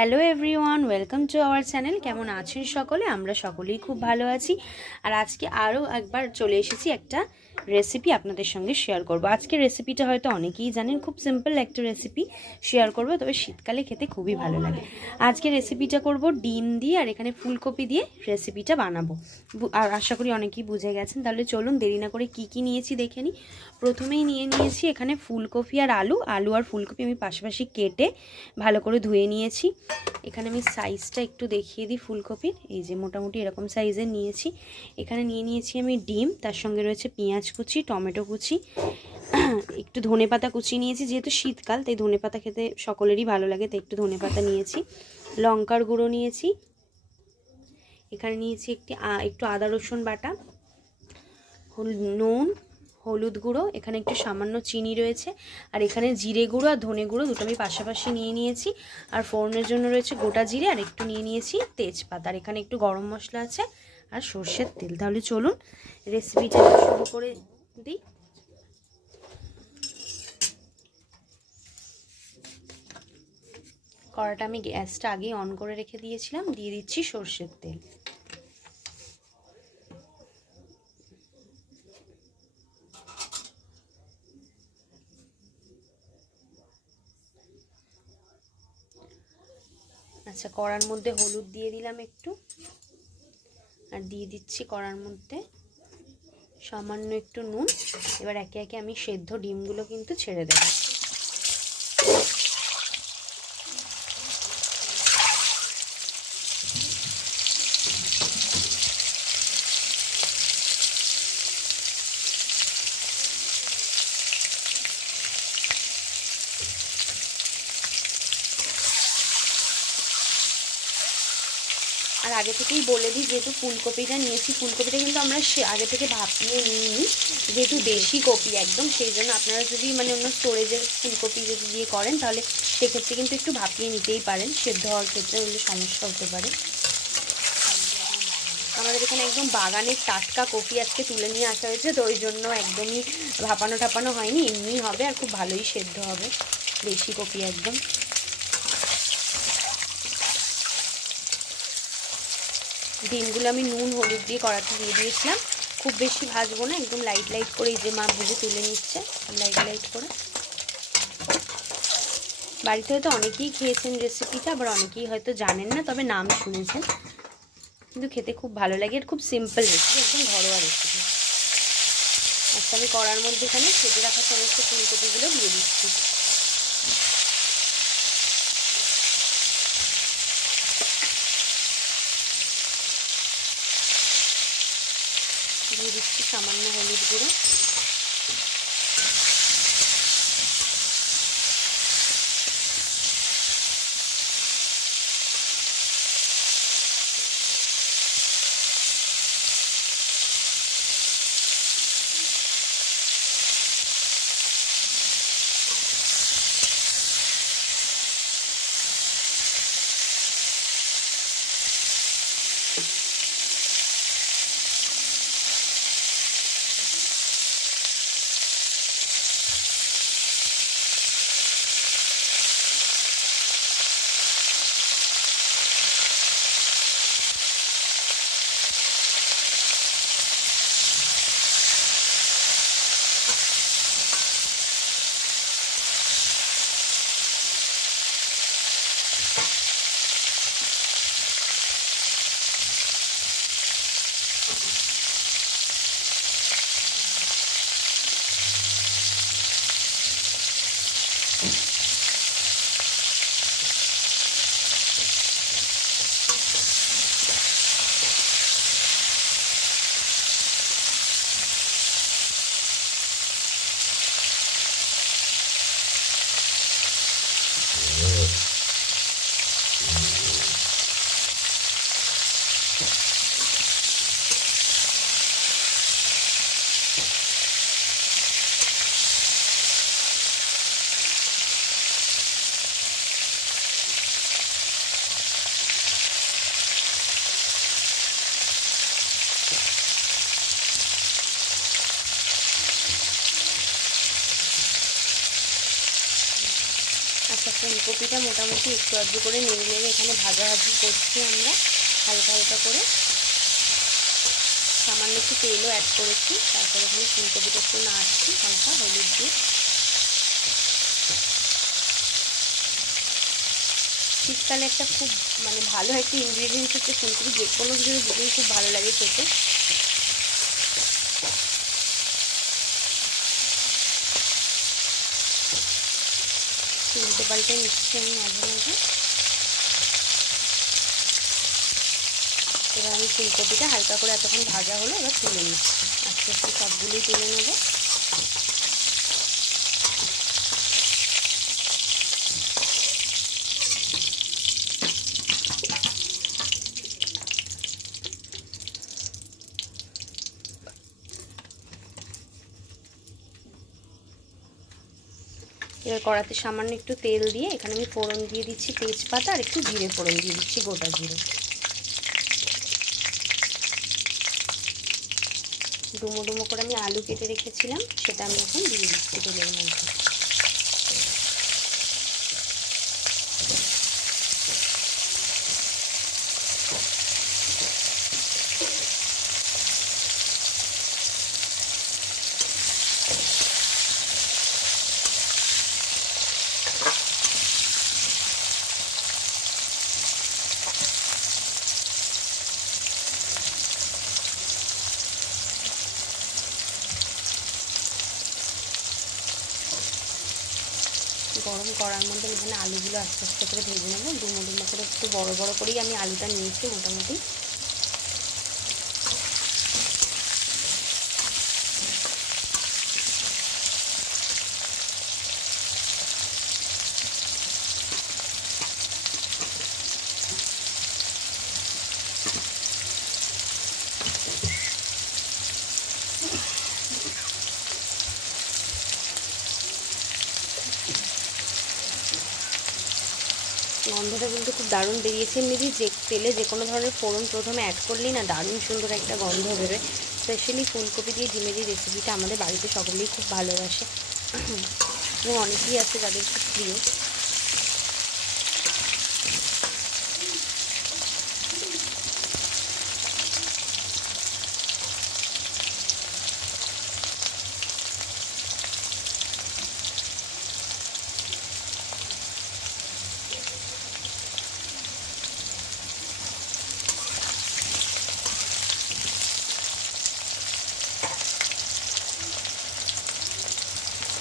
Hello everyone, welcome to our channel. কেমন আছেন সকলে? আমরা সকলেই খুব ভালো আছি। আর আজকে আরও একবার চলে এসেছি একটা রেসিপি আপনাদের সঙ্গে শেয়ার করব। আজকের রেসিপিটা হয়তো অনেকেই জানেন, খুব সিম্পল একটা রেসিপি শেয়ার করব, তবে শীতকালে খেতে খুবই ভালো লাগে। আজকে রেসিপিটা করব ডিম দিয়ে, আর এখানে ফুলকপি দিয়ে রেসিপিটা বানাবো। আর আশা করি অনেকেই বুঝে গেছেন। তাহলে চলুন দেরি না করে কি কি নিয়েছি দেখে নিই। প্রথমেই নিয়েছি এখানে ফুলকপি আর আলু আর ফুলকপি আমি পাশাপাশি কেটে ভালো করে ধুয়ে নিয়েছি। এখানে আমি সাইজটা একটু দেখিয়ে দিই ফুলকপির। এই যে মোটামুটি এরকম সাইজের নিয়েছি। এখানে নিয়েছি আমি ডিম, তার সঙ্গে রয়েছে পেঁয়াজ কুচি, টমেটো কুচি, একটু ধনেপাতা কুচি নিয়েছি। যেহেতু শীতকাল তাই ধনেপাতা খেতে সকলেরই ভালো লাগে, তাই একটু ধনেপাতা নিয়েছি। লঙ্কার গুঁড়ো নিয়েছি। এখানে নিয়েছি একটু আদা রসুন বাটা, নুন, হলুদ গুঁড়ো, এখানে একটু সামান্য চিনি রয়েছে। আর এখানে জিরে গুঁড়ো আর ধনে গুঁড়ো দুটো আমি পাশাপাশি নিয়েছি। আর ফোড়নের জন্য রয়েছে গোটা জিরে, আর একটু নিয়েছি তেজপাতা। আর এখানে একটু গরম মশলা আছে আর সর্ষের তেল। তাহলে চলুন রেসিপিটা শুরু করে দিই। কড়াটা আমি গ্যাসটা আগেই অন করে রেখে দিয়েছিলাম। দিয়ে দিচ্ছি সর্ষের তেল। আচ্ছা, কড়ার মধ্যে হলুদ দিয়ে দিলাম একটু, আর দিয়ে দিচ্ছি কড়ার মধ্যে সামান্য একটু নুন। এবার একে একে আমি সেদ্ধ ডিমগুলো কিন্তু ছেড়ে দেব। আর আগে থেকেই বলে দিই, যেহেতু ফুলকপিটা নিয়েছি, ফুলকপিটা কিন্তু আমরা আগে থেকে ভাপিয়ে নিইনি, যেহেতু দেশি কপি একদম, সেই জন্য আপনারা যদি অন্য স্টোরেজের ফুলকপি যদি দিয়ে করেন, তাহলে সেক্ষেত্রে কিন্তু একটু ভাপিয়ে নিতেই পারেন। সেদ্ধ হওয়ার ক্ষেত্রে কিন্তু সমস্যা হতে পারে। আমাদের এখানে একদম বাগানের টাটকা কপি আজকে তুলে নিয়ে আসা হয়েছে, তো ওই জন্য একদমই ভাপানো হয়নি, এমনিই হবে, আর খুব ভালোই সেদ্ধ হবে। দেশি কপি একদম। ডিমগুলো আমি নুন হলুদ দিয়ে কড়াতে দিয়ে দিয়েছিলাম। খুব বেশি ভাজবো না, একদম লাইট করে, এই যে মা ভেজে তুলে নিচ্ছে লাইট করে। বাড়িতে হয়তো অনেকেই খেয়েছেন রেসিপিটা, আবার অনেকেই হয়তো জানেন না, তবে নাম শুনেছেন। কিন্তু খেতে খুব ভালো লাগে, আর খুব সিম্পল রেসিপি, একদম ঘরোয়া রেসিপি। আচ্ছা, আমি কড়ার মধ্যে এখানে ভেজে রাখা সমস্ত ফুলকপিগুলো দিয়ে দিচ্ছি। দিয়ে দিচ্ছি সামান্য হলুদ গুঁড়ো, ফুলকপিটা মোটামুটি একটু আধটু করে নেড়ে নেড়ে এখানে ভাজাভাজি করছি আমরা হালকা হালকা করে। সামান্য একটু তেলও অ্যাড করেছি। তারপর এখানে ফুলকপিটা একটু নাড়ছি হালকা হলুদ দিয়ে। শীতকালে একটা খুব ভালো একটা ইনগ্রিডিয়েন্টস হচ্ছে ফুলকপি। যে কোনো কিছু দিতেই খুব ভালো লাগে খেতে। উল্টে পাল্টে নিচ্ছি আমি মাঝে মাঝে। এবার আমি ফুলকপিটা হালকা করে এতক্ষণ ভাজা হলো, এবার তুলে নিচ্ছি। আস্তে আস্তে সবগুলোই তুলে নেবো। এবার কড়াতে সামান্য একটু তেল দিয়ে এখানে আমি ফোড়ন দিয়ে দিচ্ছি তেজপাতা আর একটু জিরে ফোড়ন দিয়ে দিচ্ছি, গোটা জিরে। ডুমো ডুমো করে আমি আলু কেটে রেখেছিলাম, সেটা আমি এখন দিয়ে দিচ্ছি তেলের মধ্যে। গরম করার মধ্যে এখানে আলুগুলো আস্তে আস্তে করে ভেজে নেবো। ডুমো ডুমো করে একটু বড় বড় করেই আমি আলুটা নিয়েছি মোটামুটি। গন্ধটা কিন্তু খুব দারুণ বেরিয়েছে। এমনি যে তেলে যে কোনো ধরনের ফোড়ন প্রথমে অ্যাড করলেই না দারুণ সুন্দর একটা গন্ধ বেরোয়। স্পেশালি ফুলকপি দিয়ে ডিমের এই রেসিপিটা আমাদের বাড়িতে সকলেই খুব ভালোবাসে এবং অনেকেই আছে যাদের খুব প্রিয়।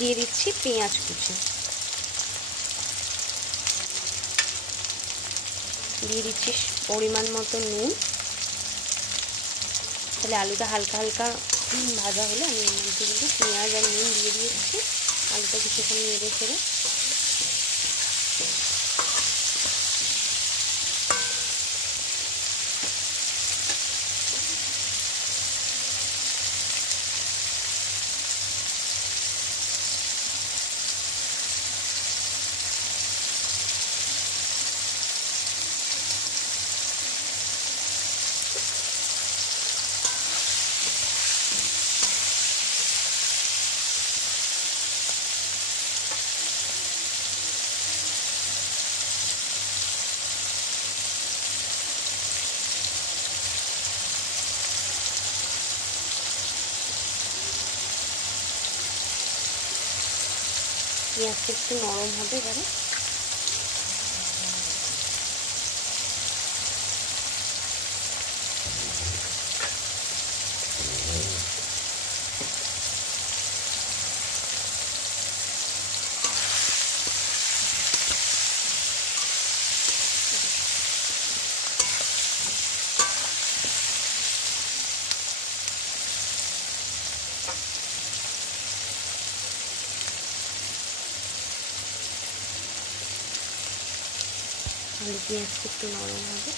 দিয়ে দিচ্ছি পেঁয়াজ কুচি, দিয়ে দিচ্ছি পরিমাণ মতো নুন। তাহলে আলুটা হালকা হালকা ভাজা হলে আমি এর মধ্যে কিন্তু পেঁয়াজ আর নুন দিয়ে দিয়েছি। আলুটা কিছুক্ষণ নেড়ে ফেলে পেঁয়াজটা একটু নরম হবে এবারে। আলু পেঁয়াজটা একটু নরম হবে।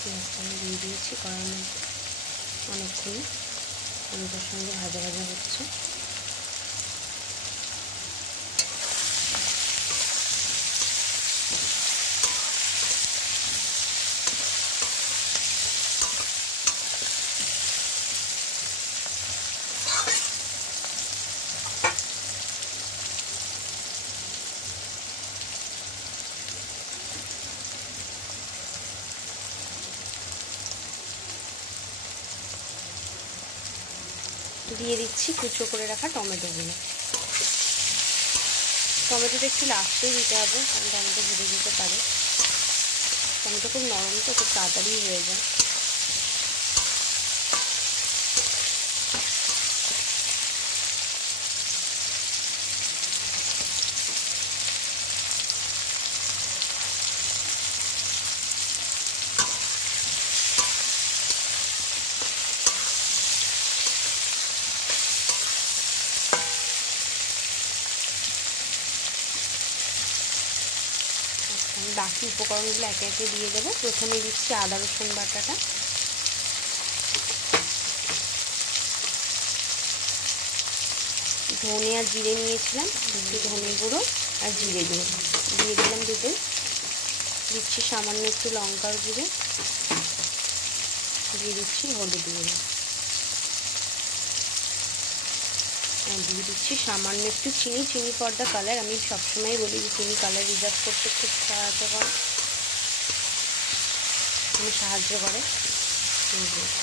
পেঁয়াজটা আমি দিয়ে দিয়েছি কড়াইয়ের মধ্যে। অনেকক্ষণ আলুটার সঙ্গে ভাজা ভাজা হচ্ছে। দিয়ে দিচ্ছি কুচো করে রাখা টমেটোগুলো। টমেটোটা একটু লাস্টেই দিতে হবে, কারণ টমেটো ভেজে যেতে পারে। টমেটো খুব নরম তো, খুব তাড়াতাড়ি হয়ে যায়। আমি বাকি উপকরণগুলো একে একে দিয়ে দেবো। প্রথমে দিচ্ছি আদা রসুন বাটাটা, ধনে আর জিরে নিয়েছিলাম, ধনে গুঁড়ো আর জিরে গুঁড়ো দিয়ে দিলাম দুটোই। দিচ্ছি সামান্য একটু লঙ্কার গুঁড়ো, দিয়ে দিচ্ছি হলুদ গুঁড়ো, আর দিয়ে দিচ্ছি সামান্য একটু চিনি। চিনি ফর দ্য কালার। আমি সবসময় বলি যে চিনি কালার রিজার্ভ করতে খুব সাহায্য করে।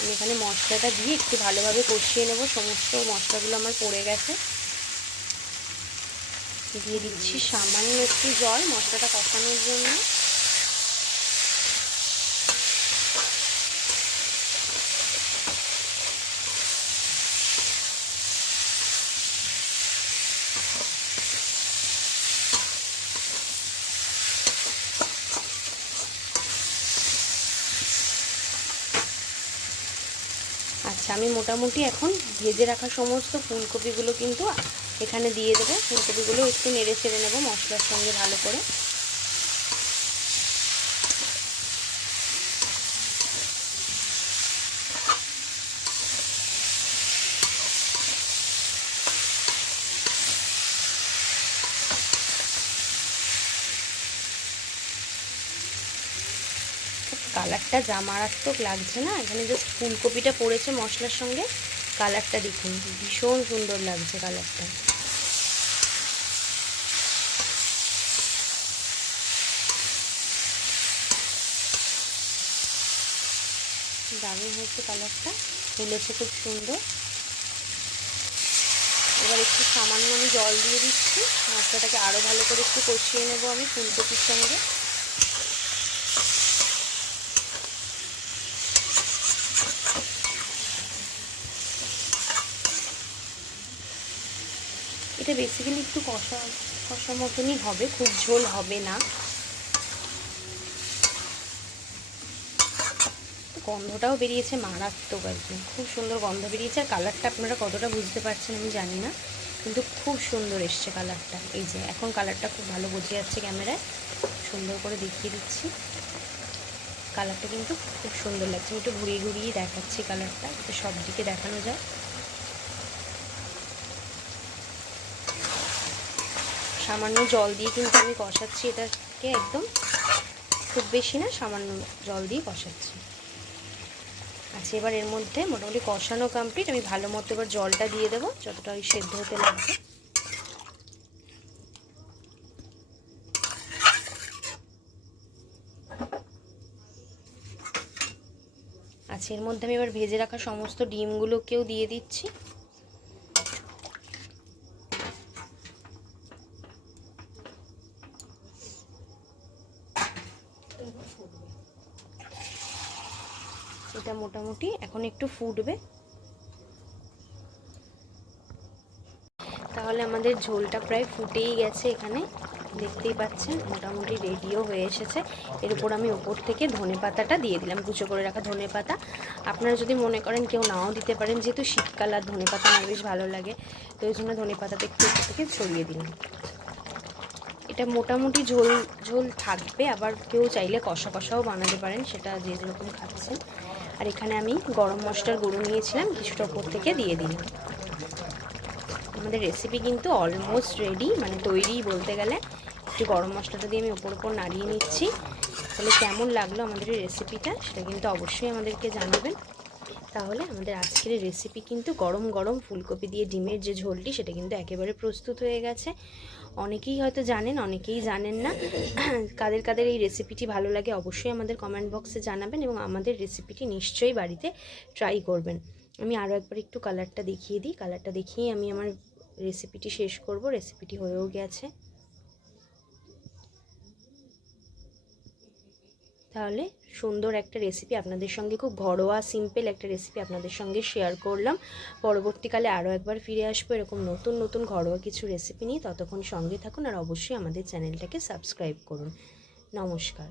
আমি এখানে মশলাটা দিয়ে একটু ভালোভাবে কষিয়ে নেব। সমস্ত মশলাগুলো আমার পড়ে গেছে। দিয়ে দিচ্ছি সামান্য একটু জল মশলাটা কষানোর জন্য। আচ্ছা, আমি মোটামুটি এখন ভেজে রাখা সমস্ত ফুলকপিগুলো কিন্তু এখানে দিয়ে দেবো। ফুলকপিগুলো একটু নেড়ে চেড়ে নেবো মশলার সঙ্গে ভালো করে। কালারটা যা মারাত্মক লাগছে না, এখানে জাস্ট ফুলকপিটা পড়েছে মশলার সঙ্গে। কালারটা দেখুন, ভীষণ সুন্দর লাগছে কালারটা। দারুণ হয়েছে কালারটা, ফুলেছে খুব সুন্দর। এবার একটু সামান্য আমি জল দিয়ে দিচ্ছি। মশলাটাকে আরও ভালো করে একটু কষিয়ে নেব আমি ফুলকপির সঙ্গে। এটা বেসিক্যালি একটু কষা কষা মতনই হবে, খুব ঝোল হবে না। গন্ধটাও বেরিয়েছে মারাত্মক, আর কি খুব সুন্দর গন্ধ বেরিয়েছে। আর কালারটা আপনারা কতটা বুঝতে পারছেন আমি জানি না, কিন্তু খুব সুন্দর এসছে কালারটা। এই যে এখন কালারটা খুব ভালো বোঝা যাচ্ছে ক্যামেরায়, সুন্দর করে দেখিয়ে দিচ্ছি। কালারটা কিন্তু খুব সুন্দর লাগছে। আমি একটু ঘুরিয়ে ঘুরিয়ে দেখাচ্ছি কালারটা, যাতে সব দিকে দেখানো যায়। সামান্য জল দিয়ে কিন্তু আমি কষাচ্ছি এটাকে, একদম খুব বেশি না, সামান্য জল দিয়ে কষাচ্ছি। আচ্ছা, এবার এর মধ্যে মোটামুটি কষানো কমপ্লিট। আমি ভালো মতো এবার জলটা দিয়ে দেবো, যতটা ওই সেদ্ধ হতে লাগবে। আচ্ছা, এর মধ্যে আমি এবার ভেজে রাখা সমস্ত ডিমগুলোকেও দিয়ে দিচ্ছি। এটা মোটামুটি এখন একটু ফুটবে, তাহলে আমাদের ঝোলটা প্রায় ফুটেই গেছে। এখানে দেখতেই পাচ্ছেন মোটামুটি রেডিও হয়ে এসেছে। এর উপর আমি ওপর থেকে ধনেপাতাটা দিয়ে দিলাম, কুচো করে রাখা ধনেপাতা। আপনারা যদি মনে করেন কেউ নাও দিতে পারেন, যেহেতু শীতকাল আর ধনেপাতা আমার বেশ ভালো লাগে, তো ওই জন্য ধনেপাতাটা একটু উপর থেকে ছড়িয়ে দিলাম। এটা মোটামুটি ঝোল ঝোল থাকবে, আবার কেউ চাইলে কষা কষাও বানাতে পারেন, সেটা যে যেরকম খাচ্ছেন। আর এখানে আমি গরম মশলার গুঁড়ো নিয়েছিলাম, কিছুটা ওপর থেকে দিয়ে দিলাম। আমাদের রেসিপি কিন্তু অলমোস্ট রেডি, মানে তৈরি বলতে গেলে। একটু গরম মশলাটা দিয়ে আমি ওপর ওপর নাড়িয়ে নিচ্ছি। তাহলে কেমন লাগলো আমাদের এই রেসিপিটা সেটা কিন্তু অবশ্যই আমাদেরকে জানাবেন। তাহলে আমাদের আজকের এই রেসিপি কিন্তু গরম গরম ফুলকপি দিয়ে ডিমের যে ঝোলটি, সেটা কিন্তু একেবারে প্রস্তুত হয়ে গেছে। অনেকেই হয়তো জানেন, অনেকেই জানেন না। কাদের কাদের এই রেসিপিটি ভালো লাগে অবশ্যই আমাদের কমেন্ট বক্সে জানাবেন, এবং আমাদের রেসিপিটি নিশ্চয়ই বাড়িতে ট্রাই করবেন। আমি আরও একবার একটু কালারটা দেখিয়ে দিই, কালারটা দেখিয়ে আমি আমার রেসিপিটি শেষ করব। রেসিপিটি হয়েও গেছে। তাহলে সুন্দর একটা রেসিপি আপনাদের সঙ্গে, খুব ঘরোয়া সিম্পল একটা রেসিপি আপনাদের সঙ্গে শেয়ার করলাম। পরবর্তীকালে আরও একবার ফিরে আসবো এরকম নতুন নতুন ঘরোয়া কিছু রেসিপি নিয়ে। ততক্ষণ সঙ্গে থাকুন আর অবশ্যই আমাদের চ্যানেলটাকে সাবস্ক্রাইব করুন। নমস্কার।